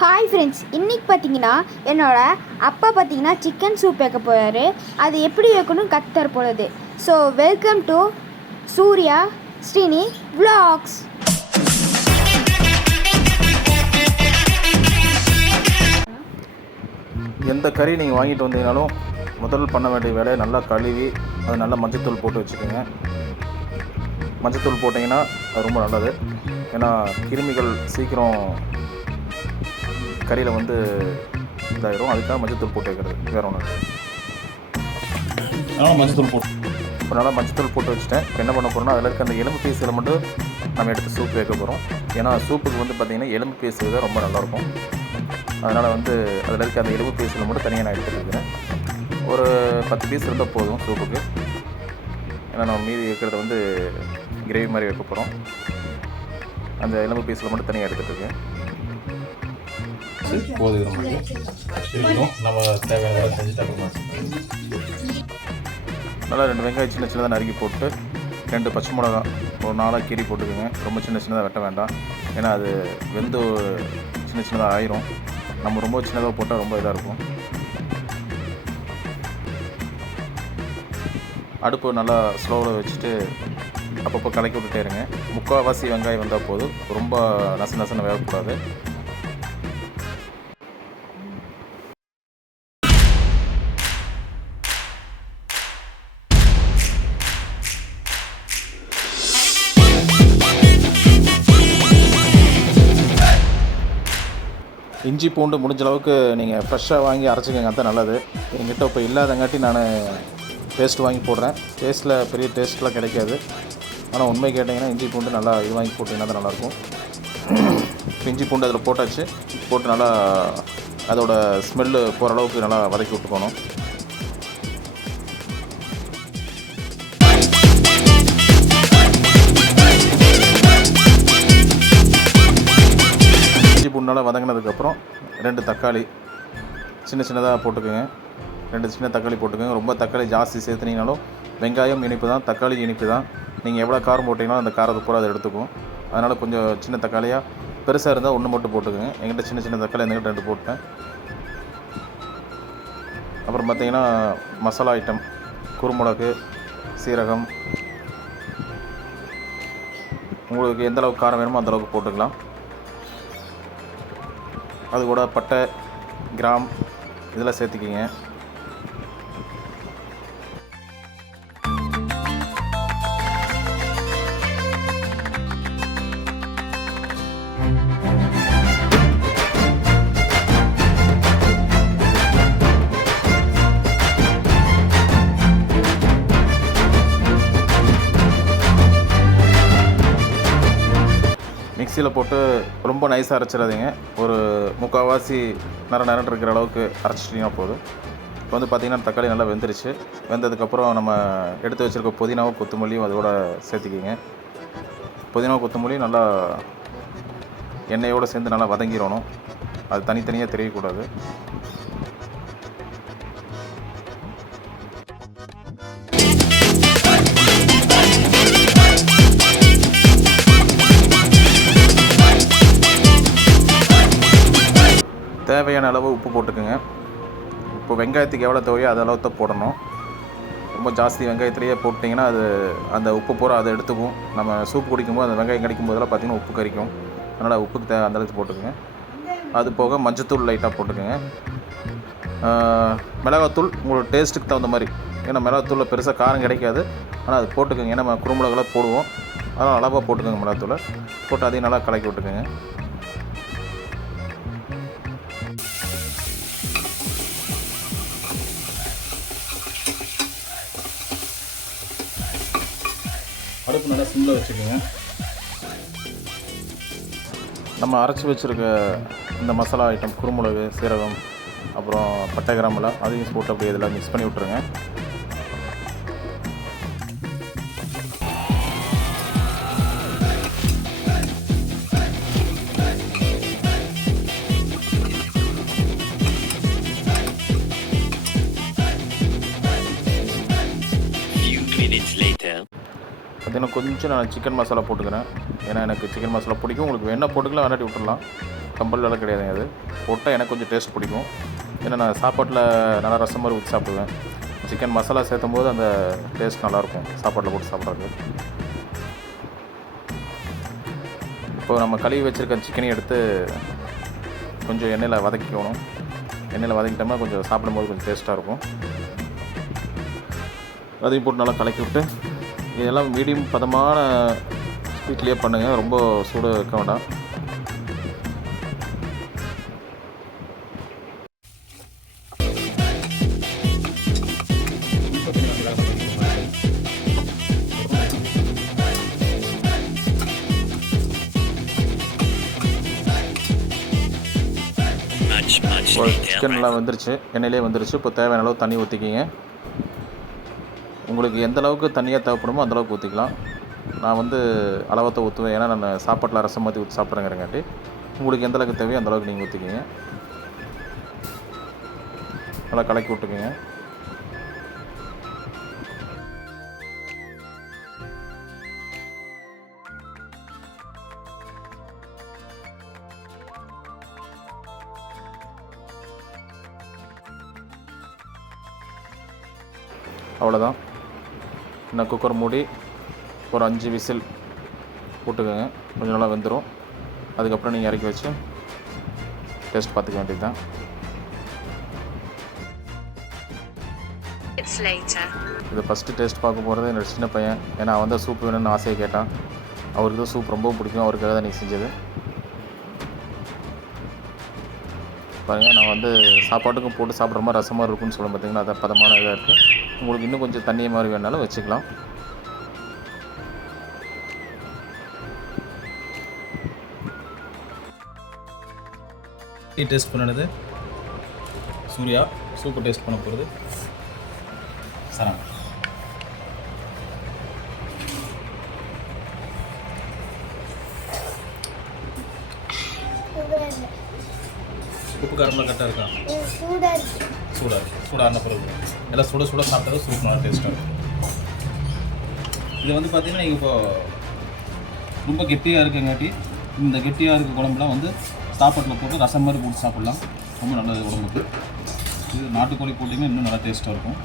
Hi friends, இன்றைக்கி பார்த்தீங்கன்னா அப்பா பார்த்தீங்கன்னா சிக்கன் சூப் வைக்க போகிறாரு. அது எப்படி வைக்கணும் கற்றுத்தர போகிறது. So welcome to Surya Srini vlogs. எந்த கறி நீங்கள் வாங்கிட்டு வந்தீங்கனாலும் முதல் பண்ண வேண்டிய வேலையை நல்லா கழுவி அது நல்லா மஞ்சத்தூள் போட்டு வச்சுக்கோங்க. மஞ்சத்தூள் போட்டிங்கன்னா அது ரொம்ப நல்லது. ஏன்னா கிருமிகள் சீக்கிரம் கறியில் வந்து இதாகிடும். அதுக்காக மஞ்சத்தூள் போட்டு வைக்கிறது, வேறு ஒன்று. மஞ்சத்தூள் போட்டு இப்போ நல்லா மஞ்சத்தூள் போட்டு வச்சுட்டேன். இப்போ என்ன பண்ண போகிறோம்னா அதில் இருக்க அந்த எலும்பு பீஸில் மட்டும் நம்ம எடுத்து சூப் வைக்க போகிறோம். ஏன்னா சூப்புக்கு வந்து பார்த்திங்கன்னா எலும்பு பீஸ் தான் ரொம்ப நல்லாயிருக்கும். அதனால் வந்து அதில் இருக்க அந்த எலும்பு பீஸில் மட்டும் தனியாக நான் எடுத்துகிட்டு இருக்கிறேன். ஒரு 10 பீஸ் இருந்தால் போதும் சூப்புக்கு. ஏன்னா நம்ம மீதி வைக்கிறத வந்து கிரேவி மாதிரி வைக்க போகிறோம். அந்த எலும்பு பீஸில் மட்டும் தனியாக எடுத்துகிட்டு இருக்கேன். போதும் நம்ம தேவையான செஞ்சுட்டு நல்லா 2 வெங்காயம் சின்ன சின்னதாக நறுக்கி போட்டு 2 பச்சை மிளகா ஒரு 4 கீரி போட்டுக்கோங்க. ரொம்ப சின்ன சின்னதாக வெட்ட வேண்டாம். ஏன்னா அது வெந்து சின்ன சின்னதாக ஆயிரும். நம்ம ரொம்ப சின்னதாக போட்டால் ரொம்ப இதாக இருக்கும். அடுப்பு நல்லா ஸ்லோவில் வச்சுட்டு அப்பப்போ கலக்கி விட்டுட்டே இருங்க. முக்கால்வாசி வெங்காயம் வந்தால் போதும், ரொம்ப நசுன்னு வேகக்கூடாது. இஞ்சி பூண்டு முடிஞ்ச அளவுக்கு நீங்கள் ஃப்ரெஷ்ஷாக வாங்கி அரைச்சிக்கங்க, தான் நல்லது. என்கிட்ட இப்போ இல்லாதங்காட்டி நான் பேஸ்ட் வாங்கி போடுறேன். பேஸ்ட்டில் பெரிய டேஸ்ட்லாம் கிடைக்காது. ஆனால் உண்மை கேட்டிங்கன்னா இஞ்சி பூண்டு நல்லா இது வாங்கி போட்டிங்கன்னா தான் நல்லாயிருக்கும். இஞ்சி பூண்டு அதில் போட்டாச்சு. போட்டு நல்லா அதோட ஸ்மெல்லு போகிற அளவுக்கு நல்லா வதக்கி விட்டுக்கணும். நல்லா வதங்கினதுக்கப்புறம் 2 தக்காளி சின்ன சின்னதாக போட்டுக்கோங்க. 2 சின்ன தக்காளி போட்டுக்கோங்க. ரொம்ப தக்காளி ஜாஸ்தி சேர்த்துனீங்கனாலும் வெங்காயம் இனிப்பு தான், தக்காளி இனிப்பு தான். நீங்கள் எவ்வளோ காரம் போட்டிங்கனாலும் அந்த காரத்தை பூரா அதை எடுத்துக்கும். அதனால் கொஞ்சம் சின்ன தக்காளியாக, பெருசாக இருந்தால் 1 மட்டும் போட்டுக்கோங்க. எங்கிட்ட சின்ன சின்ன தக்காளி எங்கிட்ட 2 போட்டேன். அப்புறம் பார்த்திங்கன்னா மசாலா ஐட்டம், குருமிளகு, சீரகம், உங்களுக்கு எந்த அளவுக்கு காரம் வேணுமோ அந்தளவுக்கு போட்டுக்கலாம். அது கூட பட்டை, கிராம் இதெல்லாம் சேர்த்துக்கிங்க. மிக்சியில் போட்டு ரொம்ப நைஸாக அரைச்சிடாதீங்க. ஒரு முக்கால்வாசி நரண்டு இருக்கிற அளவுக்கு அரைச்சிட்டிங்கன்னா போதும். இப்போ வந்து பார்த்திங்கன்னா தக்காளி நல்லா வெந்துருச்சு. வெந்ததுக்கப்புறம் நம்ம எடுத்து வச்சுருக்க புதினாவும் கொத்தமல்லியும் அதோட சேர்த்துக்கிங்க. புதினாவும் கொத்தமல்லியும் நல்லா எண்ணெயோடு சேர்ந்து நல்லா வதங்கிடணும். அது தனித்தனியாக தெரியக்கூடாது. தேவையான அளவு உப்பு போட்டுக்குங்க. இப்போ வெங்காயத்துக்கு எவ்வளோ தேவையோ அது அளவு தான் போடணும். ரொம்ப ஜாஸ்தி வெங்காயத்துலேயே போட்டிங்கன்னா அது அந்த உப்பு பூரா அதை எடுத்துக்கும். நம்ம சூப் குடிக்கும்போது அந்த வெங்காயம் கடிக்கும் போதெல்லாம் பார்த்திங்கன்னா உப்பு கறிக்கும். அதனால் உப்புக்கு அந்த அளவுக்கு போட்டுக்குங்க. அது போக மஞ்சத்தூள் லைட்டாக போட்டுக்குங்க. மிளகாத்தூள் உங்களோட டேஸ்ட்டுக்கு தகுந்த மாதிரி. ஏன்னா மிளகாத்தூளில் பெருசாக காரம் கிடைக்காது, ஆனால் அது போட்டுக்கோங்க. ஏன்னா நம்ம குருமிளகெல்லாம் போடுவோம், அதனால் அளவாக போட்டுக்கோங்க. மிளகாத்தூளை போட்டு அதையும் நல்லா கலக்கி விட்டுக்குங்க. அடுப்பு நல்லா சிம்மில் வச்சுக்கோங்க. நம்ம அரைச்சி வச்சுருக்க இந்த மசாலா ஐட்டம், குருமிளகு, சீரகம், அப்புறம் பட்டை, கிராம்பெல்லாம் அதையும் போட்டு அப்படியே இதெல்லாம் மிக்ஸ் பண்ணி விட்ருங்க. பார்த்திங்கன்னா கொஞ்சம் நான் சிக்கன் மசாலா போட்டுக்கிறேன். ஏன்னா எனக்கு சிக்கன் மசாலா பிடிக்கும். உங்களுக்கு வேணால் போட்டுக்கலாம், வேணாட்டி விட்டுடலாம். கம்பல்லாம் கிடையாதுங்க. அது போட்டால் எனக்கு கொஞ்சம் டேஸ்ட் பிடிக்கும். ஏன்னா நான் சாப்பாட்டில் நல்லா ரசம் மாதிரி ஊற்றி சாப்பிடுவேன். சிக்கன் மசாலா சேர்த்தும் போது அந்த டேஸ்ட் நல்லாயிருக்கும் சாப்பாட்டில் போட்டு சாப்பிட்றதுக்கு. இப்போ நம்ம கழுவி வச்சுருக்க சிக்கனையும் எடுத்து கொஞ்சம் எண்ணெயில் வதக்கிக்கணும். எண்ணெயில் வதக்கிட்டோம்னா கொஞ்சம் சாப்பிடும்போது கொஞ்சம் டேஸ்ட்டாக இருக்கும். அதையும் போட்டு நல்லா கலக்கி விட்டு இதெல்லாம் மீடியம் பதமான ஸ்வீட்லேயே பண்ணுங்கள். ரொம்ப சூடு வைக்க வேண்டாம். இப்போ சிக்கன் நல்லா வந்துருச்சு, எண்ணெயிலே வந்துருச்சு. இப்போ தேவையான அளவு தண்ணி ஊற்றிக்கிங்க. உங்களுக்கு எந்த அளவுக்கு தண்ணியாக தேவைப்படுமோ அந்தளவுக்கு ஊற்றிக்கலாம். நான் வந்து அளவத்தை ஊற்றுவேன். ஏன்னா நான் சாப்பாட்டில் ரசம் மாற்றி ஊற்றி சாப்பிட்றேங்கிறங்காட்டி உங்களுக்கு எந்த அளவுக்கு தேவையோ அந்தளவுக்கு நீங்கள் ஊற்றிக்கிங்க. நல்லா கலக்கி விட்டுக்குங்க. அவ்வளோதான். இன்னும் குக்கர் மூடி ஒரு 5 விசில் போட்டுக்கோங்க. கொஞ்சம் நல்லா வெந்துடும். அதுக்கப்புறம் நீங்கள் இறக்கி வச்சு டேஸ்ட் பார்த்துக்க வேண்டியது தான். இதை ஃபஸ்ட்டு டேஸ்ட் பார்க்க போகிறது என்னோடய சின்ன பையன். ஏன்னா அவன் தான் சூப் வேணும்னு ஆசையை கேட்டான். அவருக்கு தான் சூப் ரொம்பவும் பிடிக்கும். அவருக்காக தான் நீங்கள் செஞ்சது. பாருங்கள், நான் வந்து சாப்பாட்டுக்கும் போட்டு சாப்பிட்ற மாதிரி ரசம் மாதிரி இருக்குன்னு சொல்ல பார்த்தீங்கன்னா அது பதமான இதாக இருக்குது. உங்களுக்கு இன்னும் கொஞ்சம் தண்ணி மாதிரி வேணாலும் வச்சுக்கலாம். டேஸ்ட் பண்ணினது சூர்யா. சூப்பு டேஸ்ட் பண்ண போகிறது சரண். உப்பு காரம்லாம் கரெக்டாக இருக்கா? சூடான பிறகு எல்லாம் சுட சாப்பிட்டது சூப் நல்லா டேஸ்ட்டாக இருக்கும். இது வந்து பார்த்தீங்கன்னா நீங்கள் இப்போ ரொம்ப கெட்டியாக இருக்குங்காட்டி இந்த கெட்டியாக இருக்க குழம்புலாம் வந்து சாப்பாட்டில் போட்டு ரசம் மாதிரி போட்டு சாப்பிட்லாம். ரொம்ப நல்லது உடம்புக்கு. இது நாட்டுக்கோழி போட்டிங்கன்னா இன்னும் நல்லா டேஸ்ட்டாக இருக்கும்.